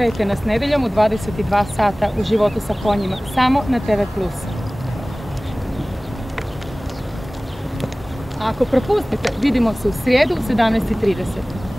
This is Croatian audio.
Gledajte nas nedjeljom u 22 sata u Životu sa konjima, samo na TV+. A ako propustite, vidimo se u srijedu u 17:30.